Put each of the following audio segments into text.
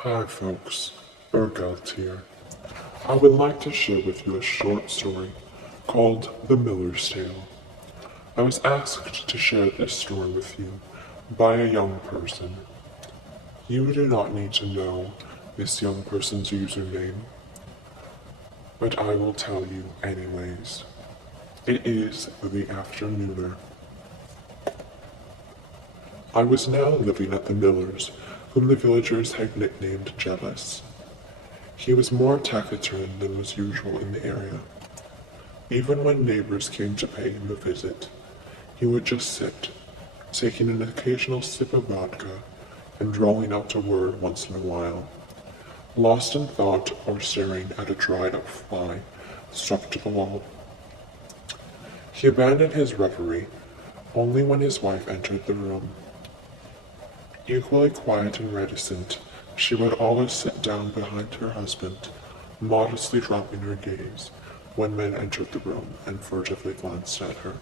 Hi folks, Urgelt here. I would like to share with you a short story called The Miller's Tale. I was asked to share this story with you by a young person. You do not need to know this young person's username, but I will tell you anyways. It is the Afternooner. I was now living at the Miller's, whom the villagers had nicknamed Jealous. He was more taciturn than was usual in the area. Even when neighbors came to pay him a visit, he would just sit, taking an occasional sip of vodka and drawling out a word once in a while, lost in thought or staring at a dried up fly stuck to the wall. He abandoned his reverie only when his wife entered the room. Equally quiet and reticent, she would always sit down behind her husband, modestly dropping her gaze when men entered the room and furtively glanced at her.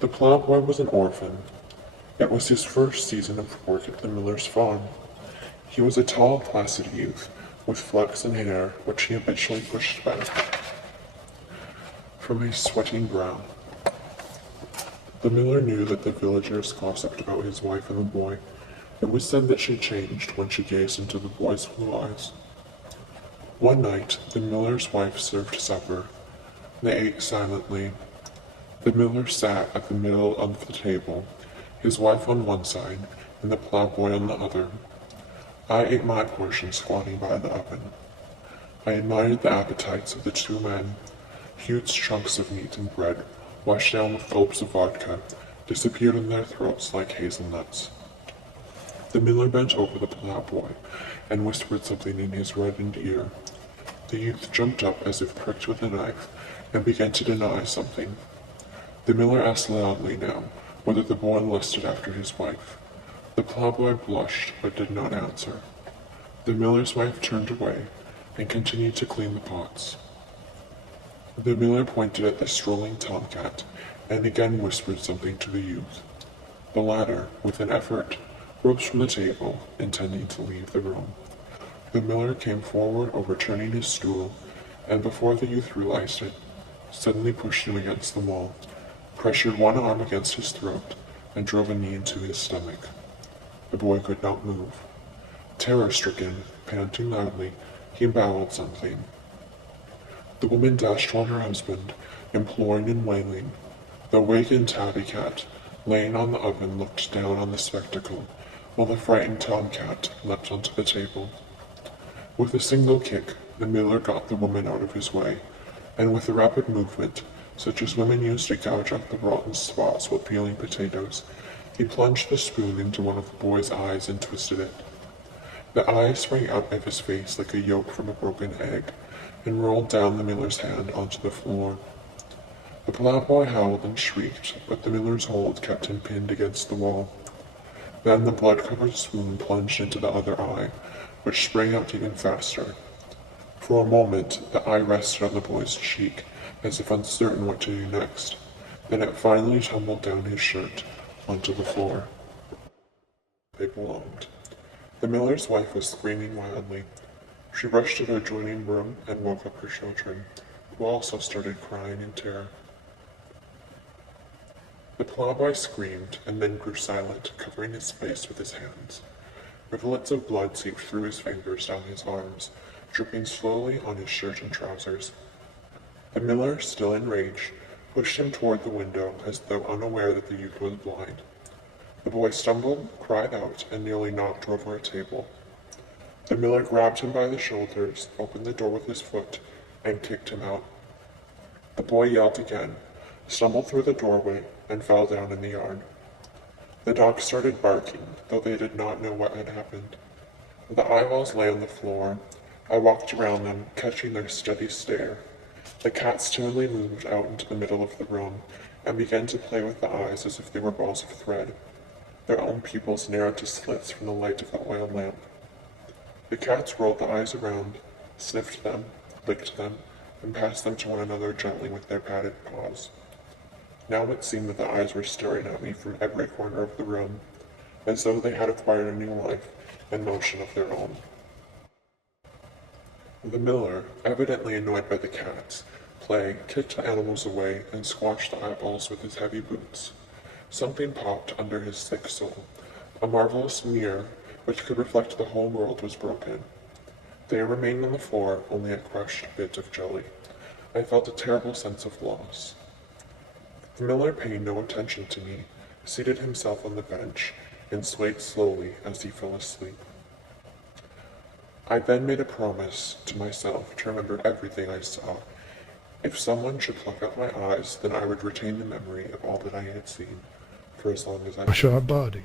The plowboy was an orphan. It was his first season of work at the miller's farm. He was a tall, placid youth with flaxen hair which he habitually pushed back from his sweating brow. The miller knew that the villagers gossiped about his wife and the boy. It was said that she changed when she gazed into the boy's blue eyes. One night, the miller's wife served supper. They ate silently. The miller sat at the middle of the table, his wife on one side and the plowboy on the other. I ate my portion squatting by the oven. I admired the appetites of the two men. Huge chunks of meat and bread, washed down with gulps of vodka, disappeared in their throats like hazelnuts. The miller bent over the plowboy and whispered something in his reddened ear. The youth jumped up as if pricked with a knife and began to deny something. The miller asked loudly now whether the boy lusted after his wife. The plowboy blushed but did not answer. The miller's wife turned away and continued to clean the pots. The miller pointed at the strolling tomcat and again whispered something to the youth. The latter, with an effort, rose from the table, intending to leave the room. The miller came forward, overturning his stool, and before the youth realized it, suddenly pushed him against the wall, pressured one arm against his throat, and drove a knee into his stomach. The boy could not move. Terror-stricken, panting loudly, he bawled something. The woman dashed toward her husband, imploring and wailing. The awakened tabby cat, laying on the oven, looked down on the spectacle, while the frightened tomcat leapt onto the table. With a single kick, the miller got the woman out of his way, and with a rapid movement, such as women use to gouge out the rotten spots while peeling potatoes, he plunged the spoon into one of the boy's eyes and twisted it. The eye sprang out of his face like a yolk from a broken egg, and rolled down the miller's hand onto the floor. The plowboy howled and shrieked, but the miller's hold kept him pinned against the wall. Then the blood-covered spoon plunged into the other eye, which sprang out even faster. For a moment, the eye rested on the boy's cheek, as if uncertain what to do next. Then it finally tumbled down his shirt onto the floor. They belonged. The miller's wife was screaming wildly. She rushed to the adjoining room and woke up her children, who also started crying in terror. The plowboy screamed and then grew silent, covering his face with his hands. Rivulets of blood seeped through his fingers down his arms, dripping slowly on his shirt and trousers. The miller, still enraged, pushed him toward the window as though unaware that the youth was blind. The boy stumbled, cried out, and nearly knocked over a table. The miller grabbed him by the shoulders, opened the door with his foot, and kicked him out. The boy yelled again, stumbled through the doorway, and fell down in the yard. The dogs started barking, though they did not know what had happened. The eyeballs lay on the floor. I walked around them, catching their steady stare. The cats timidly moved out into the middle of the room, and began to play with the eyes as if they were balls of thread. Their own pupils narrowed to slits from the light of the oil lamp. The cats rolled the eyes around, sniffed them, licked them, and passed them to one another gently with their padded paws. Now it seemed that the eyes were staring at me from every corner of the room, as though they had acquired a new life and motion of their own. The miller, evidently annoyed by the cat's play, kicked the animals away and squashed the eyeballs with his heavy boots. Something popped under his thick sole. A marvelous mirror, which could reflect the whole world, was broken. There remained on the floor only a crushed bit of jelly. I felt a terrible sense of loss. The miller paid no attention to me, seated himself on the bench, and swayed slowly as he fell asleep. I then made a promise to myself to remember everything I saw. If someone should pluck out my eyes, then I would retain the memory of all that I had seen for as long as I Wash our body.